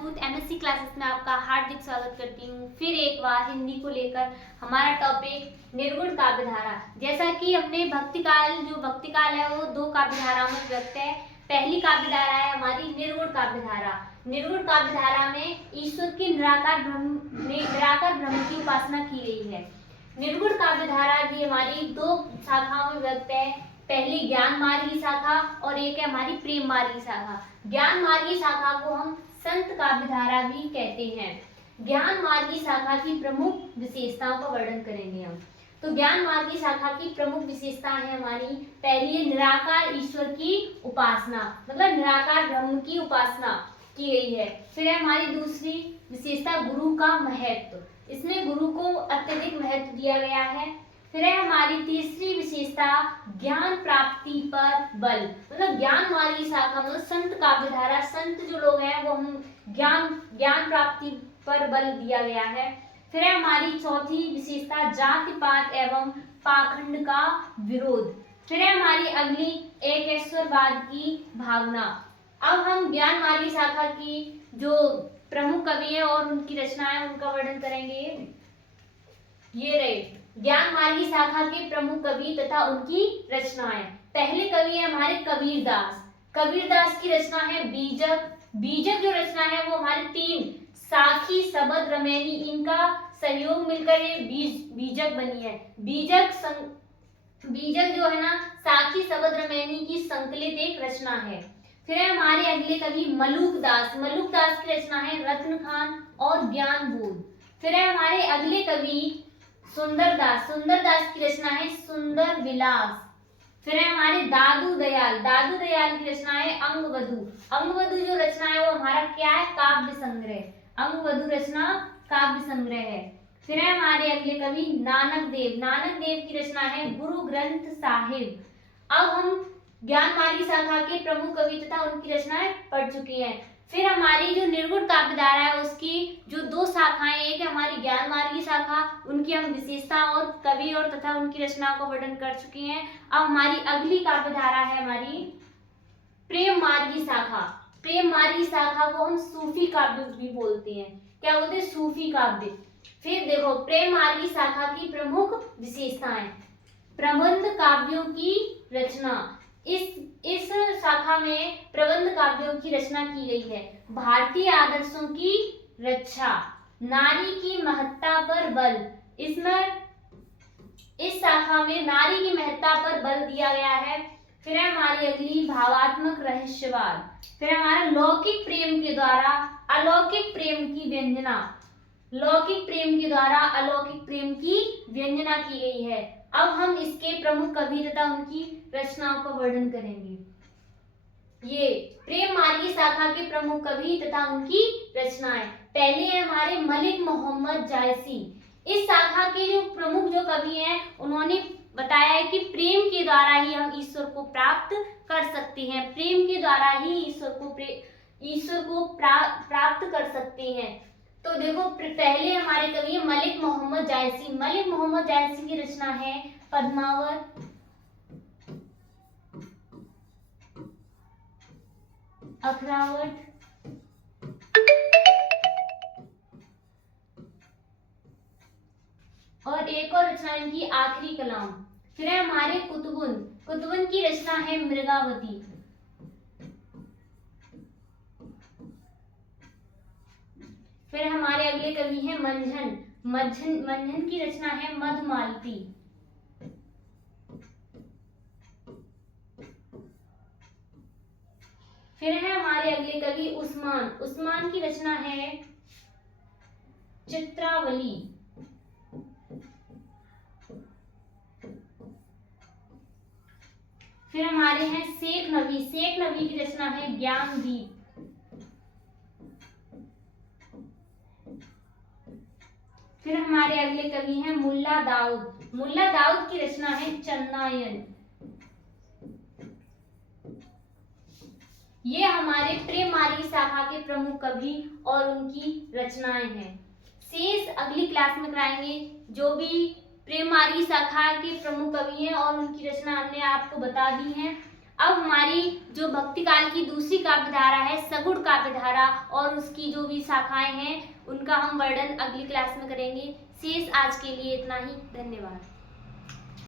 Rajput MSc classes में आपका हार्दिक स्वागत करती हूँ। फिर एक बार हिंदी को लेकर हमारा टॉपिक निर्गुण काव्यधारा। जैसा कि हमने भक्तिकाल है वो दो काव्यधाराओं में व्यक्त है। पहली काव्यधारा है हमारी निर्गुण काव्यधारा। निर्गुण काव्यधारा में ईश्वर की निराकार ब्रह्म की उपासना की गई है। निर्गुण काव्यधारा भी हमारी दो शाखाओं में व्यक्त है। पहली ज्ञान मार्गी शाखा और एक है हमारी प्रेम मार्गी शाखा। ज्ञान मार्गी शाखा को हम संत काव्यधारा भी कहते हैं। ज्ञान मार्गी शाखा की प्रमुख विशेषताओं का वर्णन करेंगे हम। तो ज्ञान मार्गी शाखा की प्रमुख विशेषता है हमारी पहली है निराकार ईश्वर की उपासना, मतलब निराकार ब्रह्म की उपासना की गई है। फिर है हमारी दूसरी विशेषता गुरु का महत्व, इसमें गुरु को अत्यधिक महत्व दिया गया है। फिर है हमारी तीसरी विशेषता ज्ञान प्राप्ति पर बल, मतलब ज्ञान मार्गी शाखा मतलब संत काव्यधारा, संत जो लोग हैं वो हम ज्ञान प्राप्ति पर बल दिया गया है। फिर है हमारी चौथी विशेषता जाति पात एवं पाखंड का विरोध। फिर है हमारी अगली एकेश्वरवाद की भावना। अब हम ज्ञान मार्गी शाखा की जो प्रमुख कवि हैं और उनकी रचनाएं उनका वर्णन करेंगे। ये रहे ज्ञान मार्गी शाखा के प्रमुख कवि तथा उनकी रचनाएं। पहले कवि है हमारे कबीरदास। कबीरदास की रचना है बीजक। बीजक जो रचना है वो हमारे तीन साखी सबद रमैनी इनका सहयोग मिलकर ये बीजक बनी है। बीजक जो है ना साखी सबद रमैनी की संकलित एक रचना है। फिर है हमारे अगले कवि मलूक दास। मलूक दास की रचना है रत्न खान और ज्ञान बोध। फिर है हमारे अगले कवि सुंदरदास। सुंदरदास की रचना है सुंदर विलास। फिर है हमारे दादू दयाल। दादू दयाल की रचना है अंगवधु। अंगवधु जो रचना है वो हमारा क्या है, काव्य संग्रह। अंगवधु रचना काव्य संग्रह है। फिर है हमारे अगले कवि नानक देव। नानक देव की रचना है गुरु ग्रंथ साहिब। अब हम ज्ञान मार्गी शाखा के प्रमुख कवि तथा उनकी रचनाएं पढ़ चुके हैं। फिर हमारी जो निर्गुण काव्यधारा है उसकी जो दो शाखाएं, एक है हमारी ज्ञान मार्गी शाखा, उनकी हम विशेषता और कवि और तथा उनकी रचनाओं को वर्णन कर चुके हैं। अब हमारी अगली काव्यधारा है हमारी प्रेम मार्गी शाखा। प्रेम मार्गी शाखा को हम सूफी काव्य भी बोलते हैं। क्या बोलते हैं, सूफी काव्य। फिर देखो प्रेम मार्गी शाखा की प्रमुख विशेषताएं। प्रबंध काव्यों की रचना। इस शाखा में प्रबंध काव्यों की रचना की गई है। भारतीय आदर्शों की रक्षा, नारी की महत्ता पर बल, इसमें इस शाखा में नारी की महत्ता पर बल दिया गया है। फिर है हमारी अगली भावात्मक रहस्यवाद। फिर हमारा लौकिक प्रेम के द्वारा अलौकिक प्रेम की व्यंजना। लौकिक प्रेम के द्वारा अलौकिक प्रेम की व्यंजना की गई है। अब हम इसके प्रमुख कवि तथा उनकी रचनाओं का वर्णन करेंगे। ये प्रेम मार्गी शाखा के प्रमुख कवि तथा उनकी रचनाएं। पहले है हमारे मलिक मोहम्मद जायसी। इस शाखा के जो प्रमुख जो कवि हैं उन्होंने बताया है कि प्रेम के द्वारा ही हम ईश्वर को प्राप्त कर सकते हैं। प्रेम के द्वारा ही ईश्वर को प्राप्त कर सकते हैं। तो देखो पहले हमारे कवि है मलिक मोहम्मद जायसी। मलिक मोहम्मद जायसी की रचना है पद्मावत, अखरावट और एक और रचना इनकी आखिरी कलाम। फिर है हमारे कुतुबुन। कुतुबुन की रचना है मृगावती। फिर हमारे अगले कवि हैं मंझन। मंझन की रचना है मधुमालती। फिर है हमारे अगले कवि उस्मान। उस्मान की रचना है चित्रावली। फिर हमारे हैं शेख नबी। शेख नबी की रचना है ज्ञानदीप। फिर हमारे अगले कवि हैं मुल्ला दाऊद। मुल्ला दाऊद की रचना है चन्नायन। ये हमारे प्रेम मार्गी शाखा के प्रमुख कवि और उनकी रचनाएं हैं। शेष अगली क्लास में कराएंगे। जो भी प्रेम मार्गी शाखा के प्रमुख कवि हैं और उनकी रचना हमने आपको बता दी हैं। अब हमारी जो भक्ति काल की दूसरी काव्य धारा है सगुण काव्य धारा और उसकी जो भी शाखाएं हैं उनका हम वर्णन अगली क्लास में करेंगे। शेष आज के लिए इतना ही। धन्यवाद।